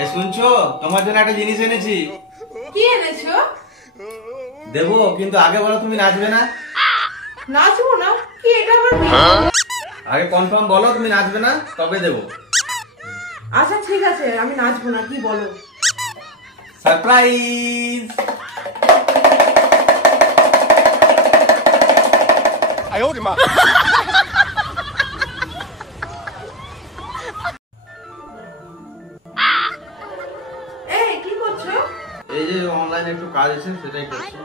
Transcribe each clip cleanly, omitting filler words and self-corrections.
এই শুনছো, তোমার জন্য একটা জিনিস এনেছি। কি এনেছো? দেবো, কিন্তু আগে বলো তুমি নাচবে না। নাচবো না? কি এটা আবার? আগে কনফার্ম বলো তুমি নাচবে না, তবে দেবো। আচ্ছা ঠিক আছে, আমি নাচবো না, কি বলো? সারপ্রাইজ। আয়ো রে মা। এই কি করছো? এই যে অনলাইনে একটু কাজ আছে, সেটাই করছি।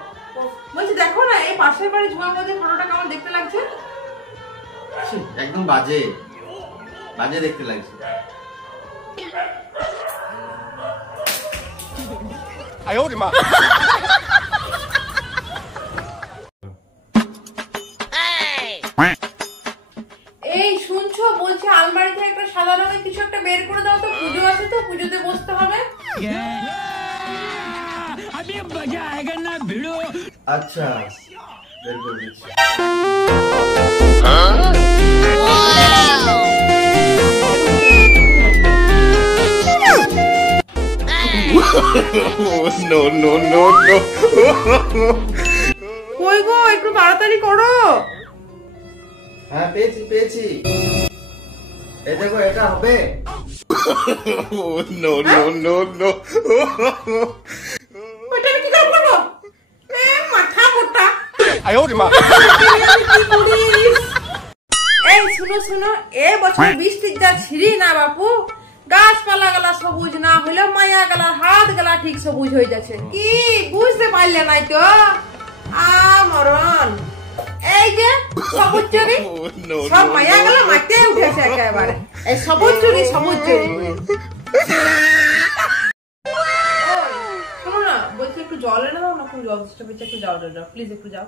বলছি দেখো না, এই পাশের বাড়ি ঝুমার মধ্যে ফটোটা কেমন দেখতে লাগছে? একদম বাজে বাজে দেখতে লাগছে। আয়ো রে মা। এই শুনছো, বলছি আলমারি থেকে একটা সাদা রঙের কিছু একটা বের করে দাও তো, পুজো আছে তো, পুজোতে বসতে হবে। আচ্ছা, বের করে দিচ্ছি। No, no, no, no. কই গো, একটু তাড়াতাড়ি করো। হ্যাঁ, পেয়েছি। এই দেখো, এটা হবে। No, no, no, no. ওইটা আমি কি করে করবো? মাথা মোটা। আয়ো রে মা। এই শুনো, এ বছর বৃষ্টির যা ছিড়ি না বাপু, গাছপালা গলা সবুজ না হইলে মায়া গলা হাত গলা ঠিক সবুজ হয়ে যাচ্ছে। কি বুঝতে পারলে নাই তো? মরণ। এই যে সবুজ চুরি, সব মায়া গলা মাঠে উঠেছে একেবারে। এই সবুজ চুরি। শোনো না, বলছি একটু জল এনে দাও না, খুব জল দিচ্ছে, একটু যাও প্লিজ, একটু যাও।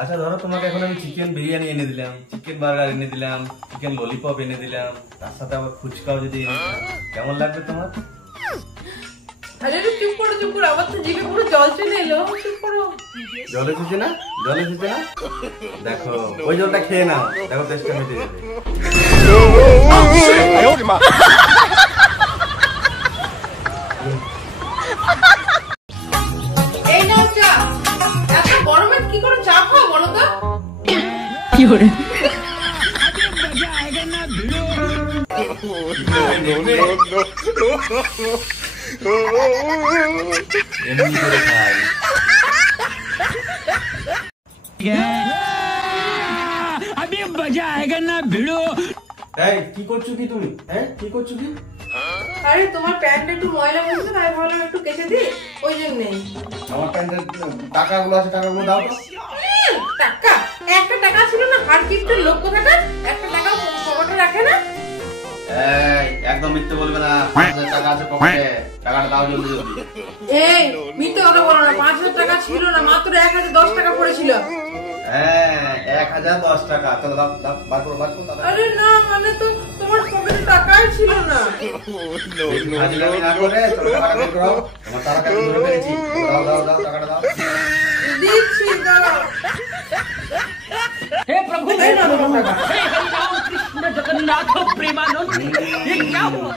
আচ্ছা ধরো, তোমাকে এখন আমি চিকেন বিরিয়ানি এনে দিলাম, চিকেন বার্গার এনে দিলাম, চিকেন ললিপপ এনে দিলাম, তার সাথে আবার ফুচকাও যদি এনে দিলাম, কেমন লাগবে তোমার? আরে চুপ করো, আবার তো জিভে পুরো জল চলে এলো। চুপ করো। জল এসেছে না? দেখো, ওই জলটা খেয়ে নাও, দেখো টেস্টটা মিটে যাবে। আয়ো রে মা। এই নাও চা। এত গরমে কি করে চা খাও বলো তো? কি করে? এমনি করে খাই। এই কি করছো কি তুমি? কি করছো কি? আরে তোমার প্যান্টটা একটু ময়লা বলছে, তাই ভাবলাম একটু কেচে দিই, ওই জন্যই। আমার প্যান্টের টাকাগুলো আছে, টাকাগুলো দাও তো। টাকা? একটা টাকা ছিল না? হার কিপ্টের লোক কোথাকার, একটা টাকা পকেটে রাখে না। এই একদম মিথ্যে বলবে না। 5,000 টাকা আছে পকেটে, টাকাটা দাও জলদি। এই মিথ্যে কথা বলো না, 5,000 টাকা ছিল না, মাত্র 1,010 টাকা পড়েছিল। 1,010 টাকা। চলো দাও, বার করো। আরে না, মানে তো তোমার পকেটে টাকাই ছিল না। হাজিরামি না করে চলো টাকাটা বের করো। তোমার টাকা আমি ধরে পেয়েছি। দাও, টাকাটা দাও। দিচ্ছি, দাও। हे प्रभु, हे हरि राम कृष्ण जगन्नाथ प्रेमानंद, ये क्या हुआ?